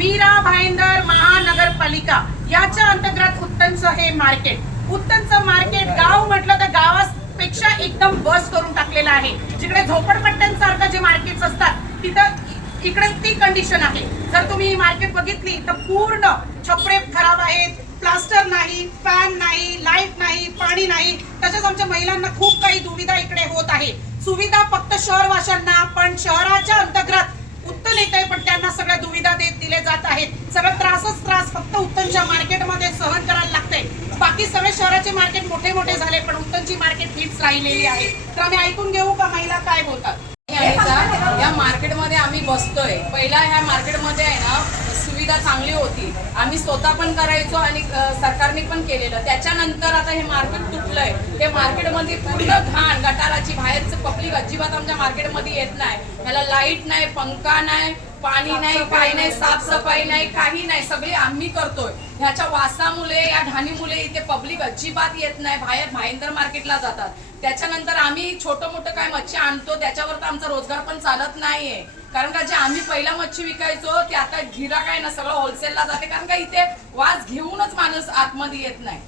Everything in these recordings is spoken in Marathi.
मीरा भाईंदर महानगरपालिका याच्या अंतर्गत उत्तनचं हे मार्केट, उत्तनचं मार्केट गाव म्हटलं तर गावापेक्षा एकदम बस करून टाकलेलं आहे। जिकडे झोपडपट्ट्यांसारखं जे मार्केट्स असतात तिथं इकडे ती कंडिशन आहे। जर तुम्ही ही मार्केट बघितली तर पूर्ण छपरे खराब आहेत, प्लास्टर नाही, फॅन नाही, लाईट नाही, पाणी नाही। तसेच आमच्या महिलांना खूप काही दुविधा इकडे होत आहे। सुविधा फक्त शहरवाशांना, पण शहराच्या अंतर्गत उत्तन येते पण त्यांना सगळ्या दुविधा दिले जात आहेत। सगळं त्रास फक्त उत्तनच्या मार्केटमध्ये सहन करायला लागते। बाकी सगळे शहराचे मार्केट मोठे मोठे झाले पण उत्तनची मार्केट हीच राहिलेली आहे। तर आम्ही ऐकून घेऊ का महिला काय बोलतात। या मार्केटमध्ये आम्ही बसतोय। पहिला ह्या मार्केटमध्ये आहे ना सुविधा चांगली होती, आम्ही स्वतः पण करायचो आणि सरकारने पण केलेलं। त्याच्यानंतर आता हे मार्केट तुटलंय। हे मार्केटमध्ये पूर्ण घाण गटाराची, बाहेरचं पब्लिक अजिबात आमच्या मार्केटमध्ये येत नाही। ह्याला लाईट नाही, पंखा नाही, पाणी नाही, काही नाही, साफसफाई नाही, काही नाही, सगळे आम्ही करतोय। ह्याच्या वासामुळे, या घाणीमुळे इथे पब्लिक अजिबात येत नाही, बाहेर भाईंदर मार्केटला जातात। त्याच्यानंतर आम्ही छोटं मोठं काय मच्छी आणतो, त्याच्यावर तर आमचा रोजगार पण चालत नाहीये। कारण का जे आम्ही पहिला मच्छी विकायचो ते आता गिराक आहे ना सगळं होलसेलला जाते। कारण का इथे वास घेऊनच माणूस आतमध्ये येत नाही।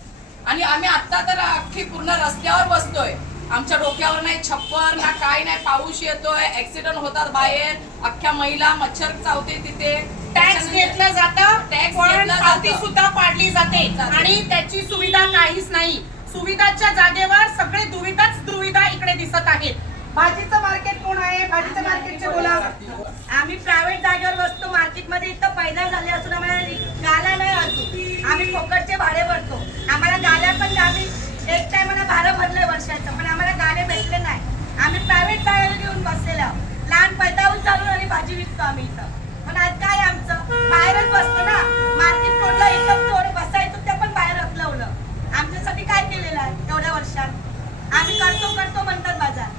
आणि आम्ही आता तर अख्खी पूर्ण रस्त्यावर बसतोय। आमच्या डोक्यावर नाही छप्पर ना, काय नाही, पाऊस येतोय, ऍक्सिडेंट होतात बाहेर, अख्ख्या महिला मच्छर चावते तिथे। टॅक्स घेतला जातं, पण पावती सुद्धा पाडली जाते आणि त्याची सुविधा काहीच नाही। सुविधाच्या जागेवर सगळे दुविधा इकडे दिसत आहेत। भाजीचं मार्केट कोण आहे? भाजीचं मार्केटचे बोला। आम्ही प्रायव्हेट जागेवर बसतो मार्केटमध्ये, इथं पैदा झाले असून आम्हाला गाला नाही अजून। आम्ही फोकटचे भाडे भरतो, आम्हाला गाल्या पण आम्ही एक टायमाला भाडं भरलंय वर्षाचं, पण आम्हाला गाले भेटले नाही। आम्ही प्रायव्हेट जागेवर घेऊन बसलेलो, लहान पैदाहून चालून आणि भाजी विकतो आम्ही इथं। पण आज काय आमचं बाहेरच बसतो ना, मार्केट तोडलं, इथं तोड बसायचं ते पण बाहेर हकलवलं। आमच्यासाठी काय केलेलं आहे एवढ्या वर्षात? आम्ही करतो म्हणतात बाजार,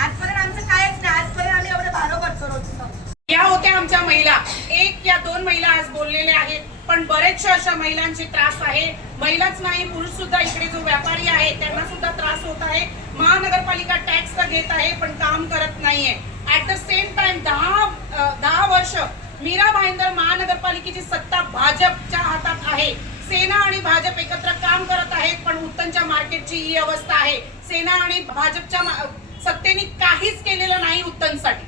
आजपर्यंत आमचं कायच नाही। आजपर्यंत आम्ही एवढं भाडं भरतो रोजचं। या होत्या आमच्या महिला, एक या दोन महिला आज बोललेल्या आहेत, पण बरेचशा अशा महिलांचे त्रास आहे। महिलाच नाही, पुरुष सुद्धा इकडे जो व्यापारी आहे त्यांना सुद्धा त्रास होत आहे। महानगरपालिका टॅक्स तर घेत आहे पण काम करत नाहीये। ऍट द सेम टाइम 10 वर्ष मीरा भाईंदर महानगरपालिकेची सत्ता भाजपच्या हातात आहे। सेना आणि भाजप एकत्र काम करत आहेत, पण उत्तनच्या मार्केटची ही अवस्था आहे। सेना आणि भाजपच्या सत्तेने काहीच केलेलं नाही उत्तनसाठी।